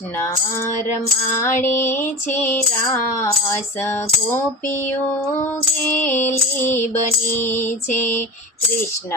કૃષ્ણ રમાડે છે રાસ, ગોપીઓ ગેલી બની છે. કૃષ્ણ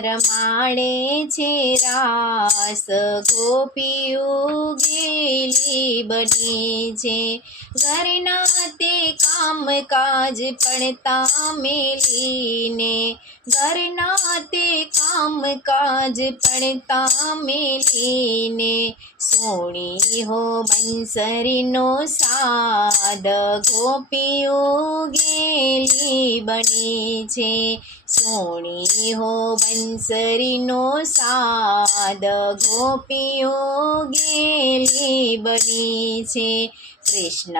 રમાડે છે રાસ, ગોપીઓ ગેલી બની છે. ઘરના તે કામકાજ પડતા મેલીને, ઘરના તે કામકાજ પડતા મેલીને, સોણી હો બંસરીનો સાદ, ગોપીઓ ગેલી બની છે. સોણી હો બંસરીનો સાદ, ગોપીઓ ગેલી બની છે. કૃષ્ણ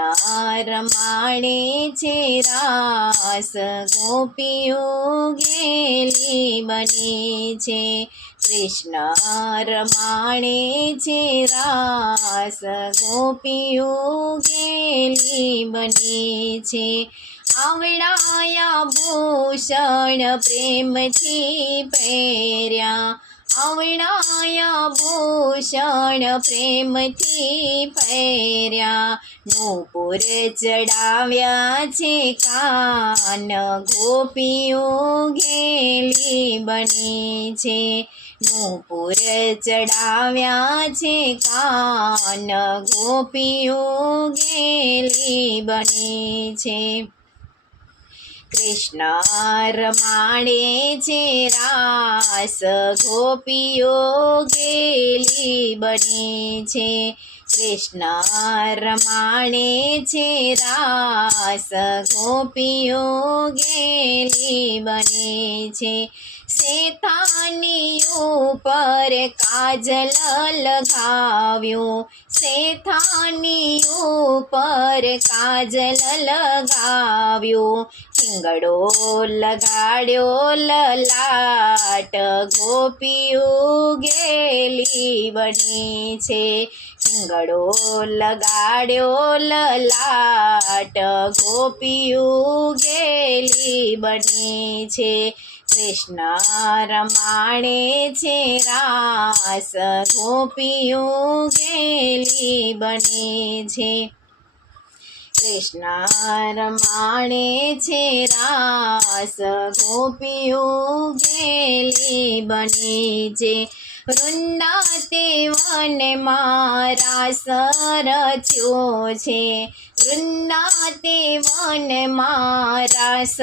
રમાડે છે રાસ, ગોપીઓ ગેલી બની છે. કૃષ્ણ રમાડે છે રાસ, ગોપીઓ ગેલી બની છે. આવડાયા ભૂષણ પ્રેમથી પહેર્યા, આવડાયા ભૂષણ પ્રેમથી પહેર્યા. નૂપુર ચડાવ્યા છે કાન, ગોપીઓ ગેલી બની છે. નૂપુર ચડાવ્યા છે કાન, ગોપીઓ ગેલી બની છે. કૃષ્ણ રમાડે છે રાસ, ગોપીઓ ગેલી બની છે. કૃષ્ણ રમાડે છે રાસ, ગોપીઓ ગેલી બની છે. શેથાની ઉપર કાજલ લગાવ્યું, શેથાની ઉપર કાજલ લગાવ્યું. હિંગડો લગાડ્યો લલાટ, ગોપીઓ ગેલી બની છે. હિંગડો લગાડ્યો લલાટ, ગોપીઓ ગેલી બની છે. કૃષ્ણ રમાડે છે રાસ, ગોપીઓ ગેલી બની છે. કૃષ્ણ રમાડે છે રાસ, ગોપીઓ ગેલી બની છે. વૃંદા તે વનમાં રાસ રચ્યો છે, વૃંદા તે વનમાં રાસ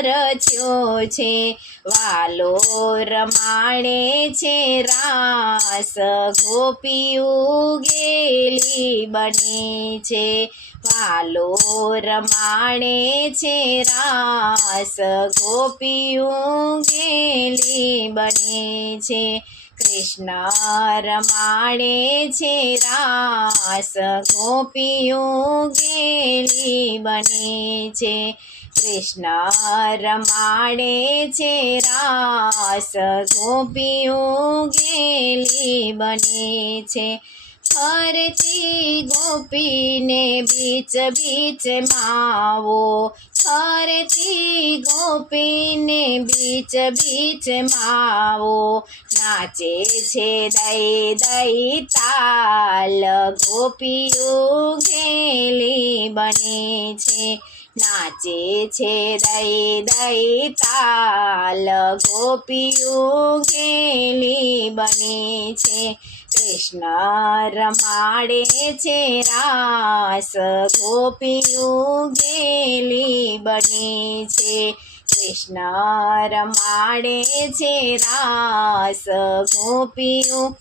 રચ્યો છે. વાલો રમાડે છે રાસ, ગોપીઓ ગેલી બની છે. વાલો રમાડે છે રાસ, ગોપીઓ ગેલી બની છે. કૃષ્ણ રમાડે છે રાસ, ગોપીઓ ગેલી બની છે. કૃષ્ણ રમાડે છે રાસ, ગોપીઓ ગેલી બની છે. ફરતી ગોપીને બીચ બીચ માવો, ફરતી ગોપીને બીચ બીચ માવો. નાચે છે દઈ દઈ તાલ, ગોપીઓ ગેલી બની છે. નાચે છે દઈ દઈ તાલ, ગોપીઓ ગેલી બની છે. કૃષ્ણ રમાડે છે રાસ, ગોપીઓ ગેલી બની છે. કૃષ્ણ રમાડે છે રાસ, ગોપીઓ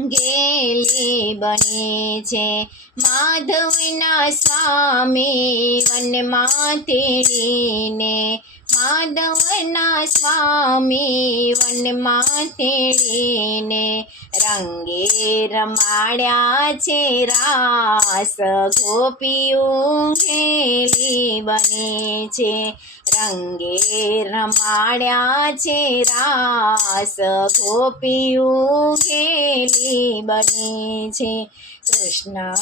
ગેલી બની છે. માધવના સ્વામી વનમાં તેડીને, માધવના સ્વામી વનમાં તેડીને, રંગે રમાડ્યા છે રાસ, ગોપીઓ ગેલી બની છે. રંગે રમાડ્યા છે રાસ, ગોપીઓ ગેલી બની છે. કૃષ્ણ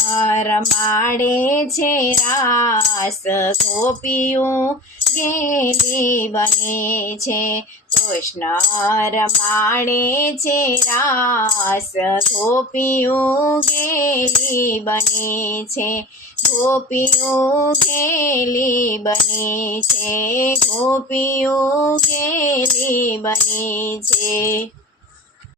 રમાડે છે રાસ, ગોપીઓ ગેલી બને છે. કૃષ્ણ રમાડે છે રાસ, ગોપીઓ ગેલી બને છે. ગોપીઓ ગેલી બને છે. ગોપીઓ ગેલી બને છે.